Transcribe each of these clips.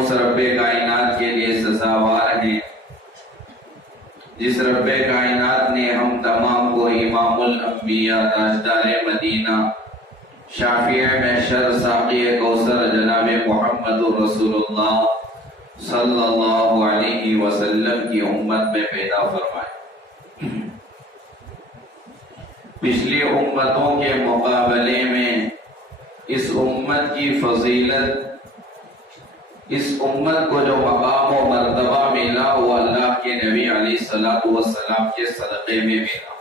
اس رب کائنات کے لیے سزاوار ہیں جس رب کائنات نے ہم تمام کو امام الانبیاء تاجدار مدینہ شافع محشر ساقی کوثر جناب محمد رسول اللہ صلی اللہ علیہ وسلم کی امت میں پیدا فرمائے۔ پچھلی امتوں کے مقابلے میں اس امت کی فضیلت، اس امت کو جو مقام و مرتبہ ملا وہ اللہ کے نبی علیہ السلام کے صدقے میں ملا۔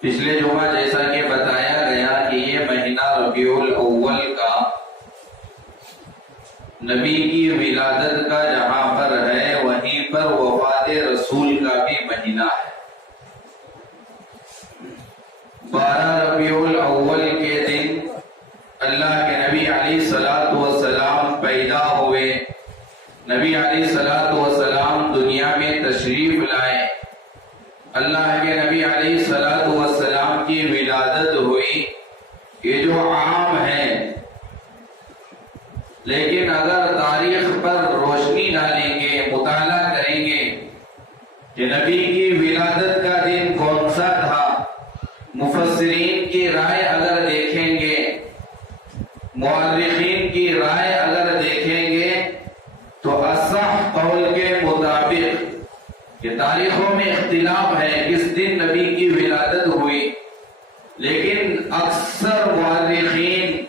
پچھلے جمعہ جیسا کہ بتایا گیا کہ یہ مہینہ ربیع الاول کا نبی کی ولادت کا جہاں پر ہے وہیں پر وفات رسول کا بھی مہینہ ہے۔ 12 ربیع الاول کے دن اللہ کے نبی علیہ السلام پیدا ہوئے، نبی علیہ السلام دنیا میں تشریف لائے، اللہ کے نبی علیہ السلام کی ولادت ہوئی۔ یہ جو عام ہے، لیکن اگر تاریخ پر روشنی ڈالیں گے، مطالعہ کریں گے کہ نبی کی ولادت کا دن کون سا تھا، مفسرین کی رائے اگر دیکھیں گے، مورخین کی رائے اگر دیکھیں گے تو اصح قول کے مطابق کہ تاریخوں میں اختلاف ہے کس دن نبی کی ولادت ہوئی، لیکن اکثر مورخین،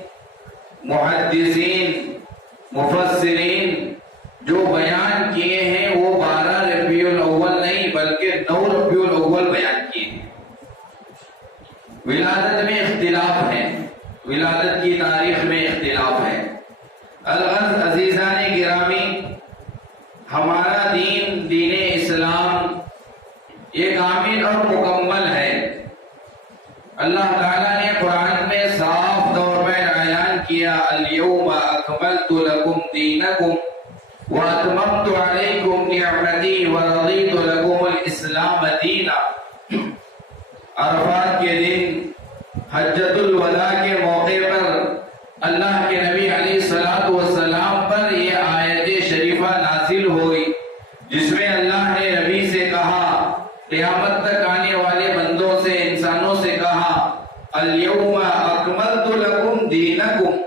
محدثین، مفسرین جو بیان کیے ہیں وہ 12 ربیع الاول نہیں بلکہ 9 ربیع الاول بیان کیے ہیں۔ ولادت میں اختلاف ہے، ولادت کی تاریخ میں اختلاف ہے۔ الغرض عزیزان گرامی، ہمارا دین، دین اسلام یہ کامل اور مکمل ہے۔ اللہ تعالیٰ نے قرآن میں صاف طور پر اعلان کیا، اليوم اکملت لکم دینکم واتممت علیکم نعمتی ورضیت لکم الاسلام دینا۔ عرفات کے دن حجۃ الوداع کے موقع پر اللہ کے نبی علیہ السلام پر یہ آیت شریفہ نازل ہوئی جس میں اللہ نے نبی سے کہا، قیامت تک آنے والے بندوں سے، انسانوں سے کہا، اليوم اکملت لکم دینکم،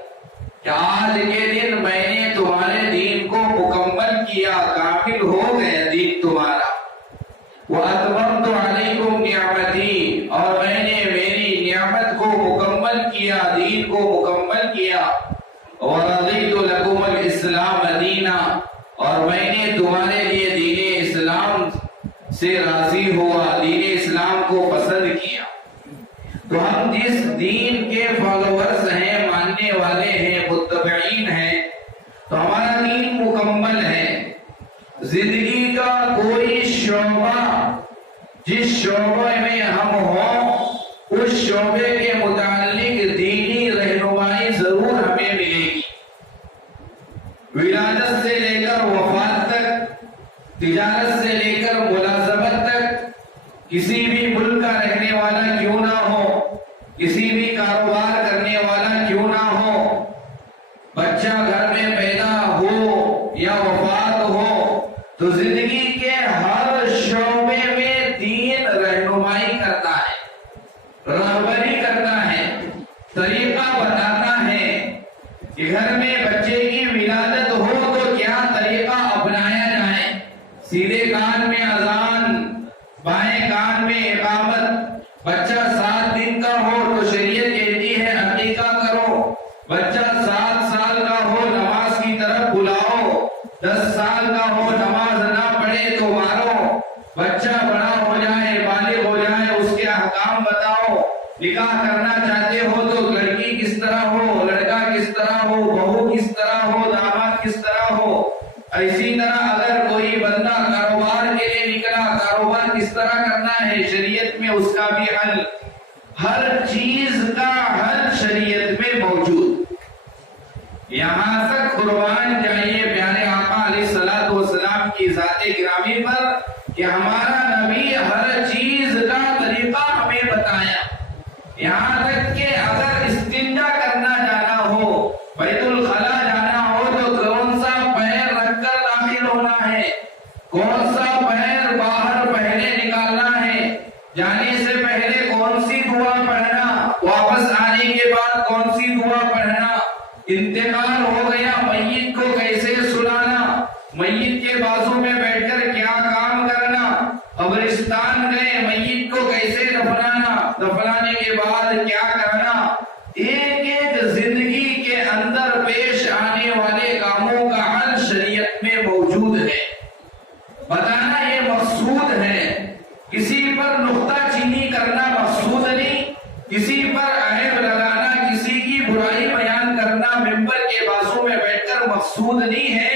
کہ آج کے دن میں نے تمہارے دین کو مکمل کیا، کامل ہو گیا دین تمہارا۔ وَأَتْمَمْتُ عَلَيْكُمْ نِعْمَتِي، اور میں نے میری نعمت کو مکمل کیا، دین کو مکمل کیا۔ وَرَضِيتُ لَكُمُ الْإِسْلَامَ دِينًا، اور میں نے تمہارے لیے دین اسلام سے راضی ہوا، دین اسلام کو پسند کیا۔ تو ہم جس دین کے فالوورز ہیں، ماننے والے ہیں، متبعین ہیں، تو ہمارا دین مکمل ہے۔ زندگی کا کوئی شعبہ جس شعبے میں ہم ہوں اس شعبے کے متعلق دینی رہنمائی ضرور ہمیں ملے گی۔ ولادت سے لے کر وفات تک، تجارت سے لے کر ملازمت تک، کسی بھی ملک کا رہنے والا کیوں نہ ہو، کسی بھی کاروبار کرنے والا کیوں نہ ہو، بچہ گھر میں پیدا ہو یا وفات ہو، تو زندگی کے ہر شعبے میں دین رہنمائی کرتا ہے، رہبری کرتا ہے، طریقہ بتاتا ہے کہ گھر میں بچے کی ولادت ہو تو کیا طریقہ اپنایا جائے۔ سیدھے کان میں اذان، بائیں کان میں اقامت۔ بچہ 7 دن کا ہو تو شریعت کہتی ہے عقیقہ کرو۔ بچہ 7 سال کا ہو نماز کی طرف بلاؤ، 10 سال کا ہو نماز نہ پڑھے تو مارو۔ بچہ بڑا ہو جائے، بالغ ہو جائے، اس کے احکام بتاؤ۔ نکاح کرنا چاہتے ہو تو لڑکی کس طرح ہو، لڑکا کس طرح ہو، بہو کس طرح ہو، داماد کس طرح ہو۔ اسی طرح اگر کوئی بندہ کاروبار کے لیے نکلا، کاروبار کس طرح کرنا ہے، شریعت میں اس کا بھی حل، ہر چیز کا حل شریعت میں موجود۔ یہاں تک قربان جائیے پیارے آقا علیہ السلام کی ذات گرامی پر کہ ہمارا نبی ہر چیز کا طریقہ ہمیں بتایا۔ یہاں تک کہ اگر استنجا کرنا جانا ہو، بیت الخلا جانا ہو تو مقصود نہیں ہے.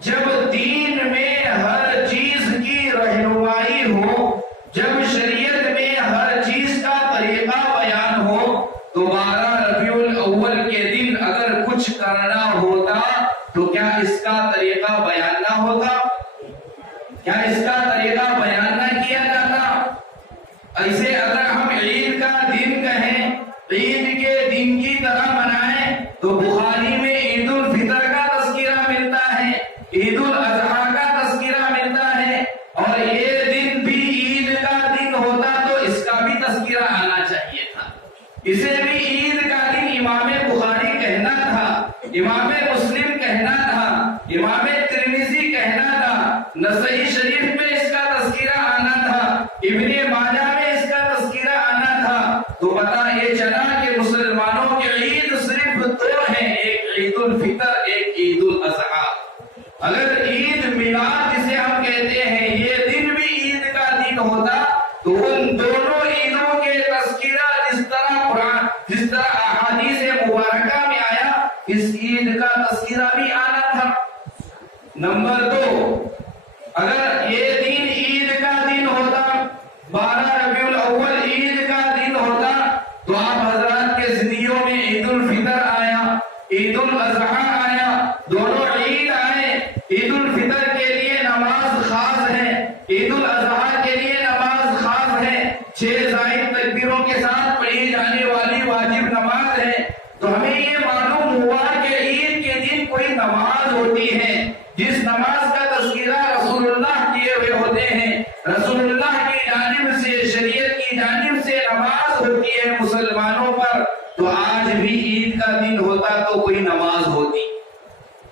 جب دین میں ہر چیز کی رہنمائی ہو، جب شریعت میں ہر چیز کا طریقہ بیان ہو، تو 12 ربیع الاول کے دن اگر کچھ کرنا ہوتا تو کیا اس کا طریقہ بیان نہ ہوتا؟ کیا اس کا طریقہ بیان نہ کیا جاتا؟ ایسے اگر ہم عید کا دن کہیں، عید کے دن کی طرح منائیں، تو بخاری میں عید الفطر کا تذکرہ ملتا ہے، عید الاضحیٰ کا تذکرہ ملتا ہے، اور یہ دن بھی عید کا دن ہوتا تو اس کا بھی تذکرہ آنا چاہیے تھا. اسے بھی عید کا دن امام بخاری کہنا تھا، امام مسلم کہنا تھا، امام ترمذی کہنا تھا، نسائی شریف میں اس کا تذکرہ آنا تھا، ابن ماجہ میں اس کا تذکرہ آنا تھا. تو پتہ یہ چلا کہ مسلمانوں کے عید صرف 2 ہیں، ایک عید الفطر، ایک عید الاضحیٰ. اگر عید میلاد جسے ہم کہتے ہیں یہ دن بھی عید کا دن ہوتا تو ان دونوں عیدوں کے تذکرہ جس طرح احادیث مبارکہ میں آیا، اس عید کا تذکرہ بھی آنا تھا. نمبر 2، اگر یہ دن عید کا دن ہوتا، 12 ربیع الاول عید کا دن ہوتا، تو آپ حضرات کے زندگیوں میں عید الفطر آیا، عید الاضحیٰ آیا، دونوں عید آئے. عید الفطر کے لیے نماز خاص ہے، عید الاضحیٰ کے لیے نماز خاص ہے، 6 زائد تکبیروں کے ساتھ پڑھی جانے والی واجب نماز ہے. تو ہمیں یہ معلوم ہوا کہ عید کے دن کوئی نماز ہوتی ہے جس نماز کا تذکرہ رسول اللہ کیے ہوئے ہوتے ہیں، رسول اللہ کی جانب سے، شریعت کی جانب سے نماز ہوتی ہے مسلمانوں پر. تو آج بھی عید کا دن ہوتا تو کوئی نماز ہوتی،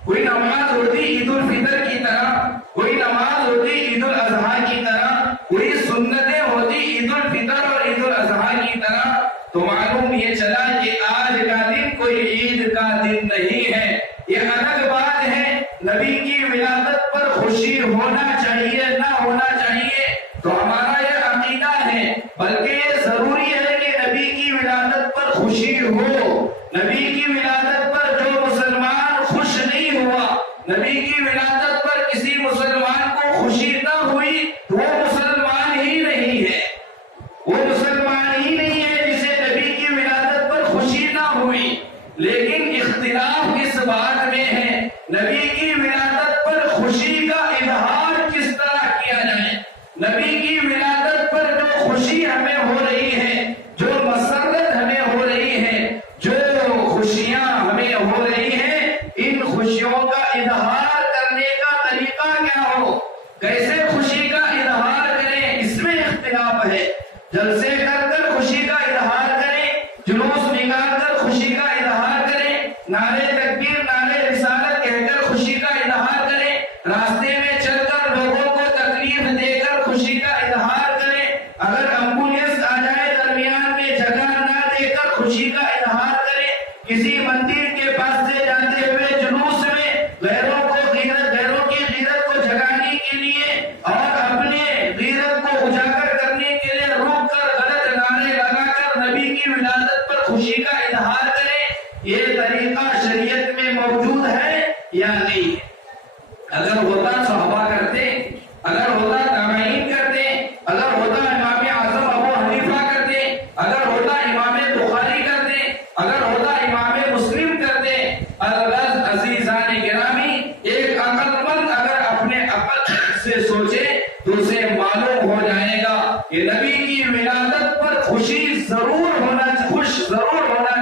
کوئی نماز ہوتی عید الفطر کی طرح، کوئی نماز ہوتی عید الاضحیٰ کی طرح، کوئی سنتیں ہوتی عید الفطر اور عید الاضحیٰ کی طرح. تو معلوم یہ چلا کہ آج کا دن کوئی عید کا دن نہیں ہے. یہ الگ بات ہے نبی کی ولادت پر خوشی ہونا چاہیے نہ ہونا چاہیے، تو ہمارا یہ عقیدہ ہے، بلکہ یہ ضروری ہے کہ نبی کی ولادت پر خوشی ہو. نبی کی ولادت پر جو مسلمان خوش نہیں ہوا، نبی کی ولادت پر کسی مسلمان کو خوشی نہ ہوئی، وہ مسلمان ہی نہیں ہے، وہ مسلمان ہی نہیں ہے جسے نبی کی ولادت پر خوشی نہ ہوئی. لیکن اختلاف اس بات میں ہے نبی کی ولادت پر خوشی کا اظہار کس طرح کیا جائے. نبی کی ولادت پر جو خوشی ہمیں ہو رہی ہے، جو مسرت ہمیں ہو رہی ہے، جو خوشیاں ہمیں ہو رہی ہیں، ان خوشیوں کا اظہار کرنے کا طریقہ کیا ہو، کیسے خوشی کا اظہار کریں، اس میں اختلاف ہے. جلسے کر کر خوشی کا اظہار کریں، جلوس نکال کر خوشی کا اظہار کریں، نعرے تکبیر نعرے رسالت کہہ کر خوشی کا اظہار کریں، راستے میں چل کر لوگوں کو تکلیف دے کر خوشی کا اظہار کریں، اگر ایمبولینس آ جائے درمیان میں جگہ نہ دے کر خوشی کا اظہار کریں، کسی مندر کے پاس سے جاتے ہوئے جلوس میں غیروں کی غیرت کو جگانے کے لیے اور اپنے غیرت کو اجاگر کرنے کے لیے روک کر غلط نعرے لگا کر نبی کی ولادت پر خوشی کا اظہار کریں، یہ طریقہ شریعت میں موجود ہے یا نہیں؟ اگر ہوتا صحابہ کرتے، اگر ہوتا تابعین کرتے، اگر ہوتا امام اعظم ابو حنیفہ کرتے، اگر ہوتا امام بخاری کرتے، اگر ہوتا امام مسلم کرتے. عزیزان گرامی، ایک عقل مند اگر اپنے عقل سے سوچے تو اسے معلوم ہو جائے گا کہ نبی کی ولادت پر خوش ضرور ہونا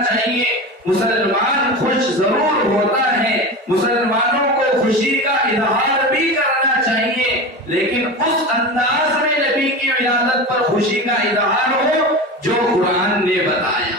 چاہیے. مسلمان خوش ضرور ہوتا ہے، مسلمانوں کو خوشی کا اظہار بھی کرنا چاہیے، لیکن اس انداز میں نبی کی ولادت پر خوشی کا اظہار ہو جو قرآن نے بتایا،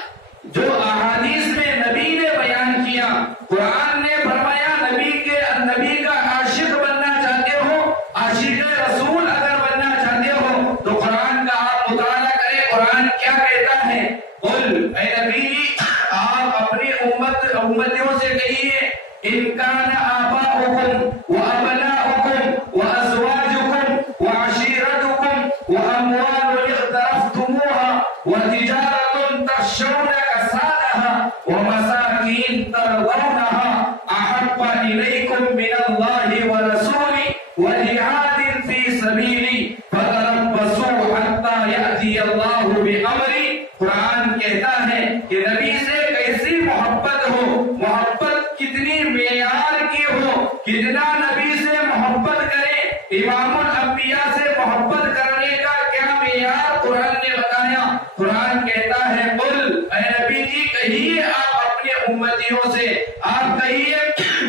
جو احادیث میں نبی نے بیان کیا. قرآن نے فرمایا نبی کا عاشق بننا چاہتے ہو، عاشق رسول اگر بننا چاہتے ہو تو قرآن کا آپ مطالعہ کریں. قرآن کیا کہتا ہے؟ قل، اے نبی آپ اپنی امتیوں سے کہیے، ان کان آباؤکم وابناؤکم وازواجکم وعشیرتکم واموال اقترفتموها وتجارة تخشون كسادها ومساكين ترضونها احب اليكم من اللہ ورسولہ وجہاد فی سبیلہ فتربصوا حتی یأتی اللہ بامرہ. قرآن کہتا ہے کہ نبی سے کیسی محبت ہو، محبت کتنی معیار کی ہو، کتنا نبی سے محبت کرے. امام الانبیاء سے محبت کرنے کا کیا معیار قرآن نے بتایا. قرآن کہتا ہے قل، اے نبی جی کہیے آپ اپنے امتیوں سے، آپ کہیے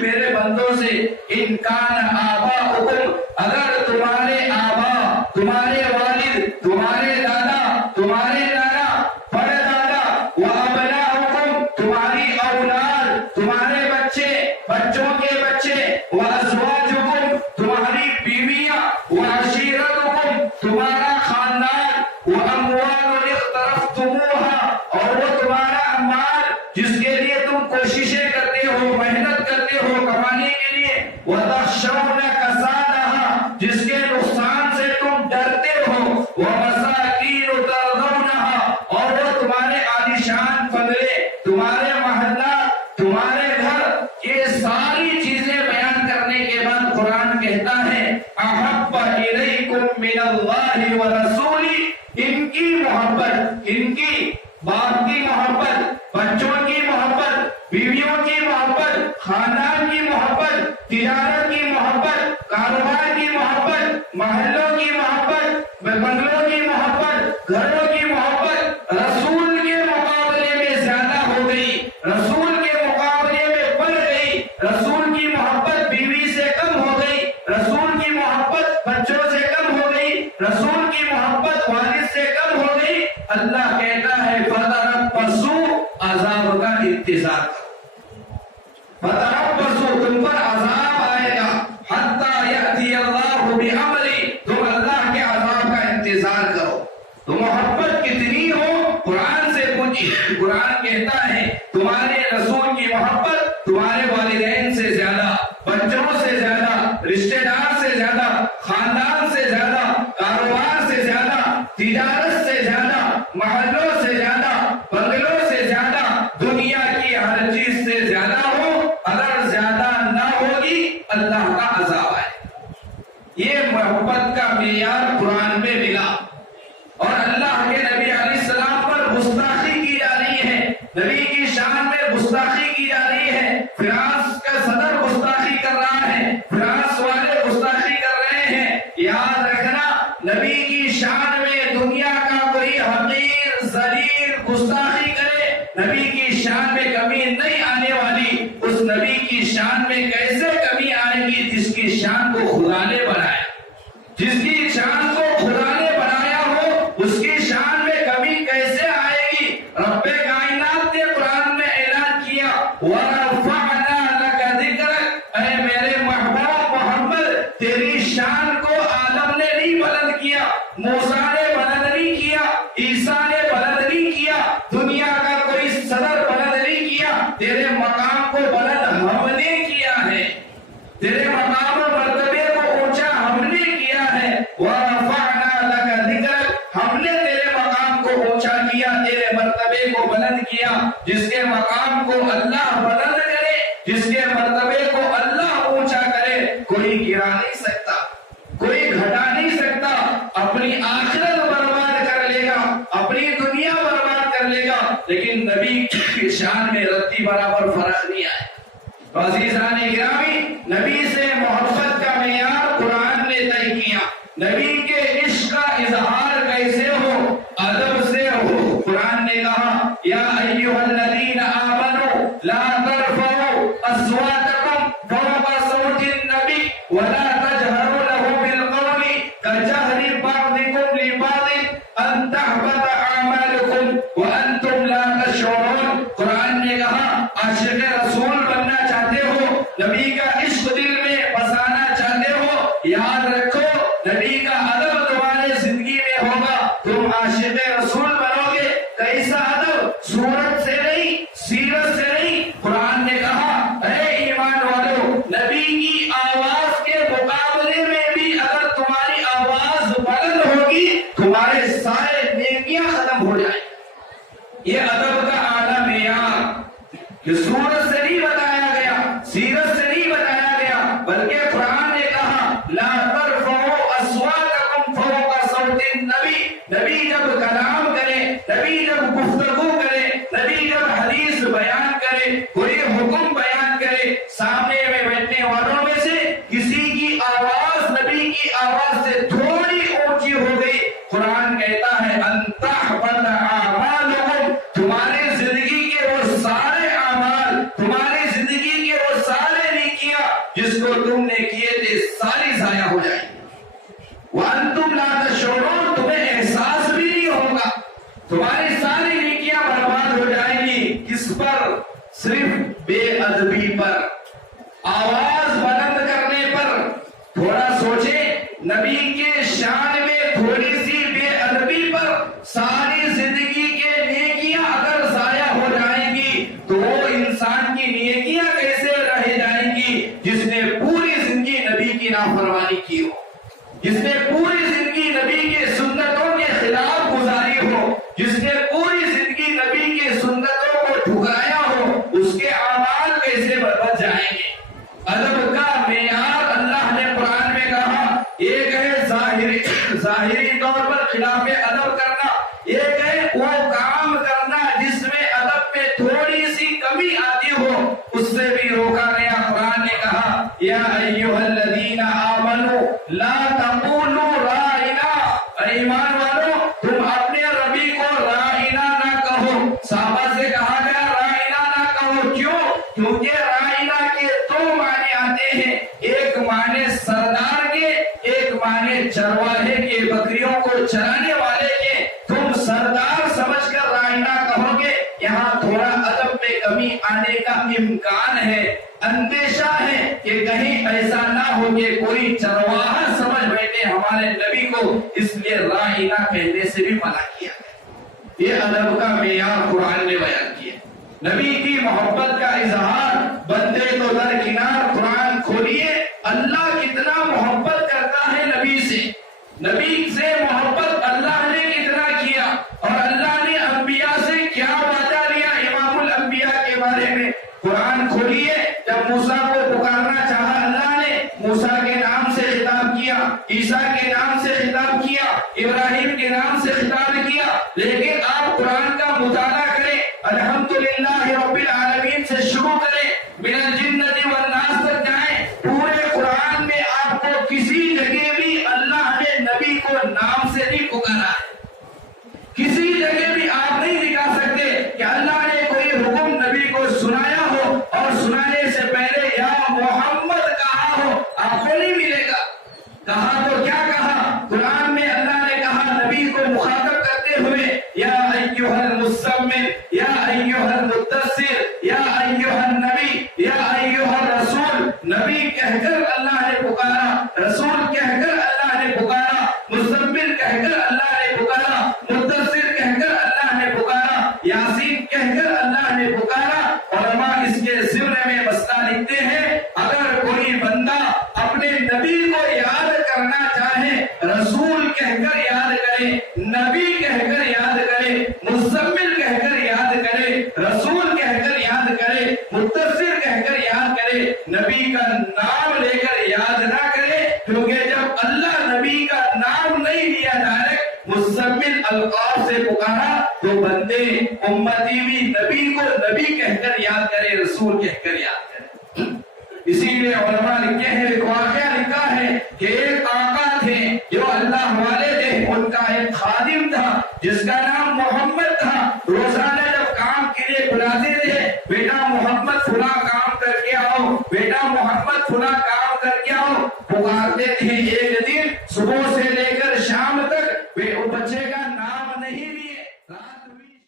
میرے بندوں سے، ان کان آباؤکم، اگر تمہارے آبا، تمہارے والد، تمہارے دادا، تمہارے نانا، بڑے دادا، وابناؤکم، تمہاری اولاد، تمہارے بچے، بچوں کے بچے، وازواجکم، تمہاری بیویاں، وعشیرتکم، تمہارا خاندان، واموال اقترفتموها، اور وہ تمہارا مال جس کے لیے تم کوششیں کرتے ہو، محنت کرتے ہو کمانے کے لیے، وتخشون کسادها، جس کے نقصان سے تم ڈرتے ہو، ومساکین ترضونها، اور وہ تمہارے عالیشان بنگلے، تمہارے محلہ، تمہارے گھر، یہ ساری چیزیں بیان کرنے کے بعد قرآن کہتا ہے احب الیکم من اللہ ورسولہ، ان کی محبت، ان کی باپ کی محبت، بچوں کی محبت، بیویوں کی محبت، خاندان کی محبت، تجارت کی محبت، کاروبار کی محبت، محلوں کی محبت، بنگلوں کی محبت، گھروں کی محبت رسول کے مقابلے میں زیادہ ہو گئی، رسول کے مقابلے میں بڑھ گئی. رسول کی محبت بیوی سے کم ہو گئی، رسول کی محبت بچوں سے کم ہو گئی، رسول کی محبت والد سے کم ہو گئی. اللہ کہتا ہے فتربصوا، عذاب کا انتظار کرو، فتربصوا، تم پر عذاب آئے گا، حتی یأتی اللہ بامرہ، تم اللہ کے عذاب کا انتظار کرو. تو محبت کتنی ہو قرآن سے پوچھیے. قرآن کہتا ہے تمہارے رسول کی محبت تمہارے والدین سے زیادہ، بچوں سے زیادہ، رشتہ دار سے زیادہ، خاندان سے زیادہ، کاروبار سے زیادہ، تجارت سے زیادہ، محلوں سے زیادہ، بنگلوں سے زیادہ، دنیا کی ہر چیز سے زیادہ ہو. اگر زیادہ نہ ہوگی اللہ کا عذاب ہے. یہ محبت کا معیار قرآن میں ملا. اور اللہ کے نبی علیہ السلام پر گستاخی کی جا رہی ہے، نبی کی شان میں گستاخی کی جا رہی ہے. فرانس کا صدر گستاخی کر رہا ہے، فرانس والے گستاخی کر رہے ہیں. یاد رکھنا نبی کی شان میں دنیا کا کوئی حقیر ذلیل گستاخی کرے، نبی کی شان میں کمی نہیں آنے والی. اس نبی کی شان میں کیسے کمی آئے گی جس کی شان کو خدا نے بنایا، جس کی شان کو خدا نے بنایا ہو اس کی شان میں کمی کیسے آئے گی. رب کائنات نے قرآن میں اعلان کیا وَرَفَعْنَا لَكَ ذِكْرَكَ، اے میرے محبوب محمد تیری شان کو آدم نے نہیں بلند کیا، موسیٰ نے بلند نہیں کیا، عیسیٰ نے بلند نہیں کیا، دنیا کا کوئی صدر بلند نہیں کیا. تیرے مقام کو بلند ہم نے کیا ہے، تیرے مقام و مرتبے کو اونچا ہم نے کیا ہے. وَرَفَعْنَا لَكَ ذِكْرَكَ، ہم نے تیرے مقام کو اونچا کیا، تیرے مرتبے کو بلند کیا. جس کے مقام کو اللہ بلند کرے، جس کے مرتبے کو اللہ اونچا کرے، کوئی گرا نہیں سکتا، کوئی گھٹا نہیں سکتا. اپنی آخرت برباد کر لے گا، اپنی دنیا برباد کر لے گا، لیکن نبی کی شان میں رتی برابر فرق نہیں آئے. عزیزان گرامی، نبی سے محبت کا معیار قرآن نے طے کیا. نبی کے عشق کا اظہار کیسے ہو؟ ادب سے ہو. قرآن نے کہا یا ایھا الذین آمنوا لا ترفعوا اصواتکم فوق صوت النبی ولا تجهروا له بالقول كجهر بعضكم لبعض ان تحبط اعمالكم وانتم لا تشعرون. قرآن نے کہا عاشق رسول بننا چاہتے ہو، نبی کا عشق دل میں بسانا چاہتے ہو، یاد رکھو نبی کا ادب تمہارے زندگی میں ہوگا، تم عاشق رسول بنو گے. کیسا ادب؟ صورت سے نہیں، سیرت سے نہیں. قرآن نے کہا اے ایمان والو، نبی کی آواز کے مقابلے میں بھی اگر تمہاری آواز بلند ہوگی تمہارے سارے نیکیاں ختم ہو جائیں. یہ ادب کا اعلیٰ معیار کہ صورت سے نہیں بتایا گیا، سیرت سے نہیں بتایا گیا، بلکہ قرآن نے کہا لا ترفعوا اصواتکم فوق صوت النبی، نبی جب کلام کرے، نبی جب گفتگو کرے، نبی جب حدیث بیان کرے، کوئی حکم بیان کرے، سامنے میں بیٹھنے والوں میں سے کسی کی آواز نبی کی آواز سے تھوڑی اونچی ہو گئی، قرآن کہتا ہے ان تحبط اعمالکم، تمہاری زندگی کے وہ سارے اعمال، تمہاری زندگی کے وہ سارے نیکیاں جس کو تم نے کیے تھے ساری ضائع ہو جائیں گی۔ وانتم لا تشعرون، تمہیں احساس بھی نہیں ہوگا، تمہاری ساری نیکیاں برباد ہو جائیں گی۔ کس پر؟ صرف بے ادبی پر، آواز بلند کرنے پر۔ تھوڑا سوچیں، نبی کے شان میں تھوڑی سی بے ادبی پر ساری زندگی کے نیکیاں اگر ضائع ہو جائیں گی تو وہ انسان کی نیکیاں کیسے رہ جائیں گی جس نے پوری زندگی نبی کی نافرمانی کی ہو، جس نے پوری زندگی نبی کے سنتوں کے خلاف گزاری ہو، جس نے پوری زندگی نبی کے سنتوں کو ٹھکرایا ہو، اس کے اعمال کیسے بچ جائیں گے۔ ادب کا معیار اللہ نے قرآن میں کہا، ایک ہے ظاہری طور پر خلاف ادب کرنا، ایک ہے وہ کام کرنا جس میں ادب میں تھوڑی سی کمی آتی ہو، اس سے بھی روکا گیا۔ قرآن نے کہا یا ایھا الذین آمنوا لا تقولوا رائنا، ایمان والو تم اپنے ربی کو رائنا نہ کہو۔ صحابہ سے کہا گیا رائنا نہ کہو، کیوں؟ کیونکہ رائنا کے دو معنی آتے ہیں، ایک معنی سردار کے، ایک معنی چرواہے کے، بکریوں کو چرانے والے کے۔ تم سردار سمجھ کر رائنا کہو گے، یہاں تھوڑا ادب میں کمی آنے کا امکان ہے، اندیشہ ہے کہ کہیں ایسا نہ ہو کہ کوئی چرواہا سمجھ بیٹھے ہمارے نبی کو، اس لیے رائنا کہنے سے بھی منع کیا ہے۔ یہ ادب کا معیار قرآن نے بیان کیا۔ نبی کی محبت کا اظہار، بندے تو درکنار قرآن کھولیے، اللہ کتنا محبت کرتا ہے نبی سے، نبی سے محبت اللہ نے کتنا کیا، اور اللہ نے انبیاء سے کیا وعدہ لیا امام الانبیاء کے بارے میں۔ قرآن کھولیے، جب موسیٰ کو پکارنا چاہا اللہ نے، موسیٰ کے نام سے خطاب کیا، عیسیٰ کے نام سے خطاب کیا، ابراہیم کے نام سے خطاب کیا، لیکن آپ قرآن کا مطالعہ کریں، الحمدللہ رب العالمین سے شروع کریں، من الجنۃ والناس تک جائیں، پورے قرآن میں آپ کو کسی جگہ بھی اللہ نے نبی کو نام سے نہیں پکارا ہے، کسی جگہ بھی آپ نہیں دکھا سکتے کہ اللہ نے کوئی حکم نبی کو سنایا ہو اور سنانے سے پہلے یا محمد کہا ہو، آپ کو نہیں ملے گا۔ کہا تو کیا کہا؟ قرآن میں اللہ نے کہا نبی کو مخاطب کرتے ہوئے یا ایھا المزمل، یا ایھا المدثر، یا ایھا النبی، یا ایھا الرسول، نبی کہہ کر اللہ نے پکارا، رسول کہہ کر اللہ نے پکارا، مزمل کہہ کر اللہ نے پکارا، مدثر کہہ کر اللہ نے پکارا، یاسین کہہ کر اللہ نے پکارا۔ علماء اس کے ضمن میں مسئلہ لکھتے ہیں، اگر کوئی بندہ اپنے نبی کو یاد کرنا چاہے، رسول کہہ کر یاد کرے، نبی کہہ کر یاد کرے، مزمل کہہ کر یاد کرے، رسول کہہ کر یاد کرے، مدثر کہہ کر یاد کرے، نبی کا نام لے کر یاد نہ کرے، کیونکہ جب اللہ نبی کا نام نہیں لیا ڈائریکٹ مزمل القاب سے پکارا تو بندے امتی بھی نبی کو نبی کہہ کر یاد کرے، رسول کہہ کر یاد کرے۔ اسی لیے علماء لکھے ہیں، ایک واقعہ لکھا ہے کہ ایک آقا تھے جو اللہ والے تھے، ان کا ایک خادم تھا جس کا نام محمد تھا۔ روزانہ جب کام کے لیے بلاتے تھے، بیٹا محمد فلاں کام کر کے آؤ، بیٹا محمد فلاں کام کر کے آؤ، پکارتے تھے۔ ایک دن صبح